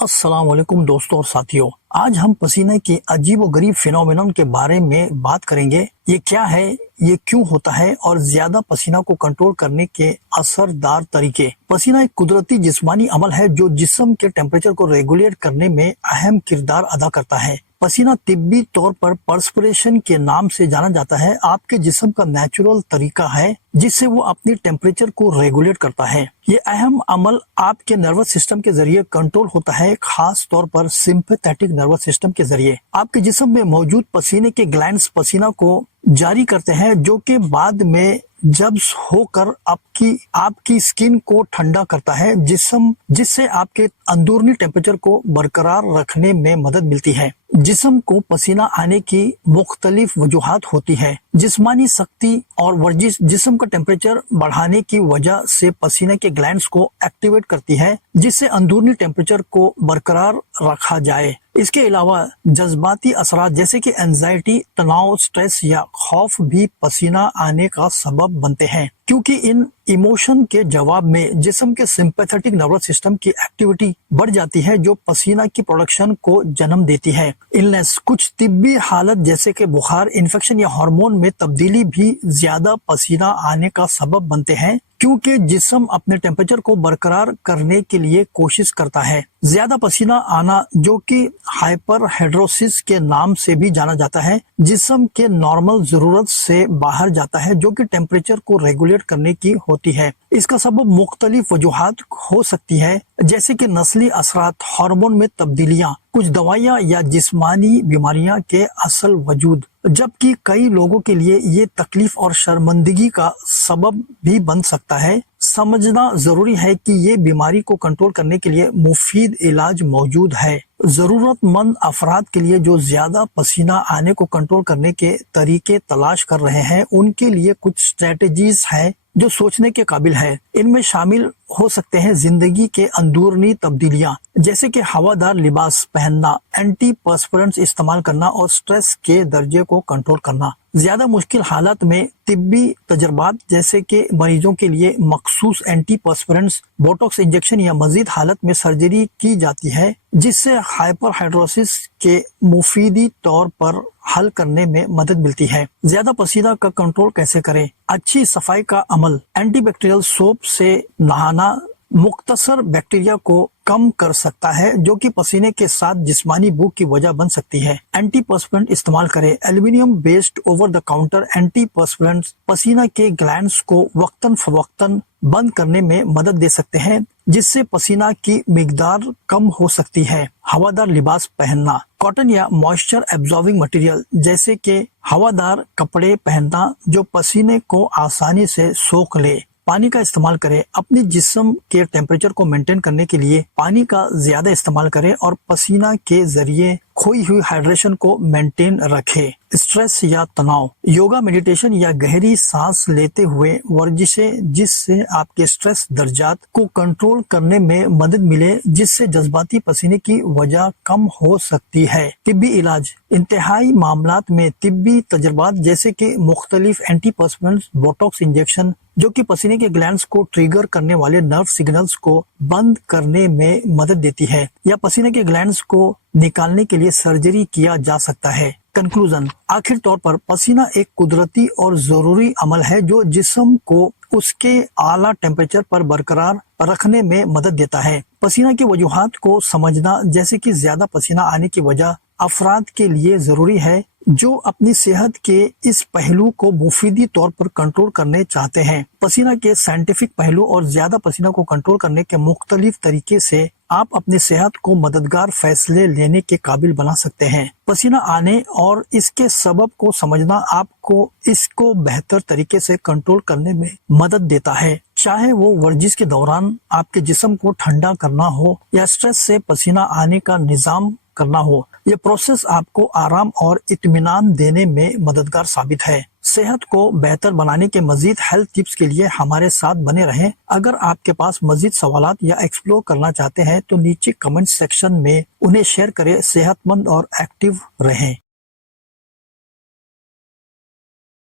السلام علیکم دوستوں اور ساتھیوں، آج ہم پسینے کے عجیب و غریب فینومینن کے بارے میں بات کریں گے۔ یہ کیا ہے، یہ کیوں ہوتا ہے اور زیادہ پسینہ کو کنٹرول کرنے کے اثردار طریقے۔ پسینہ ایک قدرتی جسمانی عمل ہے جو جسم کے ٹیمپریچر کو ریگولیٹ کرنے میں اہم کردار ادا کرتا ہے۔ پسینہ طبی طور پر پرسپریشن کے نام سے جانا جاتا ہے۔ آپ کے جسم کا نیچرل طریقہ ہے جس سے وہ اپنی ٹیمپریچر کو ریگولیٹ کرتا ہے۔ یہ اہم عمل آپ کے نروس سسٹم کے ذریعے کنٹرول ہوتا ہے، خاص طور پر سمپیتھیٹک نروس سسٹم کے ذریعے۔ آپ کے جسم میں موجود پسینے کے گلینڈز پسینہ کو جاری کرتے ہیں جو کہ بعد میں جذب ہو کر آپ کی سکن کو ٹھنڈا کرتا ہے، جس سے آپ کے اندرونی ٹیمپریچر کو برقرار رکھنے میں مدد ملتی ہے۔ جسم کو پسینہ آنے کی مختلف وجوہات ہوتی ہے۔ جسمانی سختی اور ورزش جسم کا ٹیمپریچر بڑھانے کی وجہ سے پسینے کے گلینڈز کو ایکٹیویٹ کرتی ہے، جس سے اندرونی ٹیمپریچر کو برقرار رکھا جائے۔ اس کے علاوہ جذباتی اثرات جیسے کہ اینزائٹی، تناؤ، سٹریس یا خوف بھی پسینہ آنے کا سبب بنتے ہیں، کیونکہ ان ایموشن کے جواب میں جسم کے سمپیتھیٹک نروس سسٹم کی ایکٹیویٹی بڑھ جاتی ہے جو پسینہ کی پروڈکشن کو جنم دیتی ہے۔ النس، کچھ طبی حالت جیسے کہ بخار، انفیکشن یا ہارمون میں تبدیلی بھی زیادہ پسینہ آنے کا سبب بنتے ہیں، کیونکہ جسم اپنے ٹیمپریچر کو برقرار کرنے کے لیے کوشش کرتا ہے۔ زیادہ پسینہ آنا، جو کہ ہائپر ہائڈروسس کے نام سے بھی جانا جاتا ہے، جسم کے نارمل ضرورت سے باہر جاتا ہے جو کہ ٹیمپریچر کو ریگولیٹ کرنے کی ہوتی ہے۔ اس کا سبب مختلف وجوہات ہو سکتی ہے، جیسے کہ نسلی اثرات، ہارمون میں تبدیلیاں، کچھ دوائیاں یا جسمانی بیماریاں کے اصل وجود، جبکہ کئی لوگوں کے لیے یہ تکلیف اور شرمندگی کا سبب بھی بن سکتا ہے۔ سمجھنا ضروری ہے کہ یہ بیماری کو کنٹرول کرنے کے لیے مفید علاج موجود ہے۔ ضرورت مند افراد کے لیے جو زیادہ پسینہ آنے کو کنٹرول کرنے کے طریقے تلاش کر رہے ہیں، ان کے لیے کچھ اسٹریٹجیز ہیں جو سوچنے کے قابل ہے۔ ان میں شامل ہو سکتے ہیں زندگی کے اندرونی تبدیلیاں، جیسے کہ ہوادار لباس پہننا، اینٹی پرسپرنٹس استعمال کرنا اور سٹریس کے درجے کو کنٹرول کرنا۔ زیادہ مشکل حالات میں طبی تجربات جیسے کہ مریضوں کے لیے مخصوص اینٹی پرسپرنٹس، بوٹوکس انجیکشن یا مزید حالت میں سرجری کی جاتی ہے، جس سے ہائپر ہائڈروسس کے مفیدی طور پر حل کرنے میں مدد ملتی ہے۔ زیادہ پسینہ کا کنٹرول کیسے کریں؟ اچھی صفائی کا عمل، اینٹی بیکٹیریل سوپ سے نہانا مختصر بیکٹیریا کو کم کر سکتا ہے جو کہ پسینے کے ساتھ جسمانی بو کی وجہ بن سکتی ہے۔ اینٹی پرسپرنٹ استعمال کریں۔ Aluminium based over the counter antiperspirant پسینہ کے گلینڈز کو وقتاً فوقتاً بند کرنے میں مدد دے سکتے ہیں، جس سے پسینہ کی مقدار کم ہو سکتی ہے۔ ہوادار لباس پہننا، کاٹن یا موئسچر ایبزاربنگ مٹیریل جیسے کہ ہوادار کپڑے پہننا جو پسینے کو آسانی سے سوکھ لے۔ پانی کا استعمال کریں۔ اپنی جسم کے ٹیمپریچر کو مینٹین کرنے کے لیے پانی کا زیادہ استعمال کریں اور پسینہ کے ذریعے کھوئی ہوئی ہائیڈریشن کو مینٹین رکھیں۔ سٹریس یا تناؤ، یوگا، میڈیٹیشن یا گہری سانس لیتے ہوئے ورزشیں جس سے آپ کے سٹریس درجات کو کنٹرول کرنے میں مدد ملے، جس سے جذباتی پسینے کی وجہ کم ہو سکتی ہے۔ طبی علاج، انتہائی معاملات میں طبی تجربات جیسے کہ مختلف اینٹی پرسپرنٹس، بوٹوکس انجیکشن جو کہ پسینے کے گلینڈز کو ٹریگر کرنے والے نرو سگنلز کو بند کرنے میں مدد دیتی ہے، یا پسینے کے گلینڈز کو نکالنے کے لیے سرجری کیا جا سکتا ہے۔ کنکلوژن، آخر طور پر پسینہ ایک قدرتی اور ضروری عمل ہے جو جسم کو اس کے اعلیٰ ٹیمپریچر پر برقرار رکھنے میں مدد دیتا ہے۔ پسینہ کی وجوہات کو سمجھنا، جیسے کہ زیادہ پسینہ آنے کی وجہ، افراد کے لیے ضروری ہے جو اپنی صحت کے اس پہلو کو مفیدی طور پر کنٹرول کرنے چاہتے ہیں۔ پسینہ کے سائنٹیفک پہلو اور زیادہ پسینہ کو کنٹرول کرنے کے مختلف طریقے سے آپ اپنی صحت کو مددگار فیصلے لینے کے قابل بنا سکتے ہیں۔ پسینہ آنے اور اس کے سبب کو سمجھنا آپ کو اس کو بہتر طریقے سے کنٹرول کرنے میں مدد دیتا ہے، چاہے وہ ورزش کے دوران آپ کے جسم کو ٹھنڈا کرنا ہو یا سٹریس سے پسینہ آنے کا نظام کرنا ہو۔ یہ پروسیس آپ کو آرام اور اطمینان دینے میں مددگار ثابت ہے۔ صحت کو بہتر بنانے کے مزید ہیلتھ ٹپس کے لیے ہمارے ساتھ بنے رہیں۔ اگر آپ کے پاس مزید سوالات یا ایکسپلور کرنا چاہتے ہیں تو نیچے کمنٹ سیکشن میں انہیں شیئر کریں۔ صحت مند اور ایکٹیو رہیں۔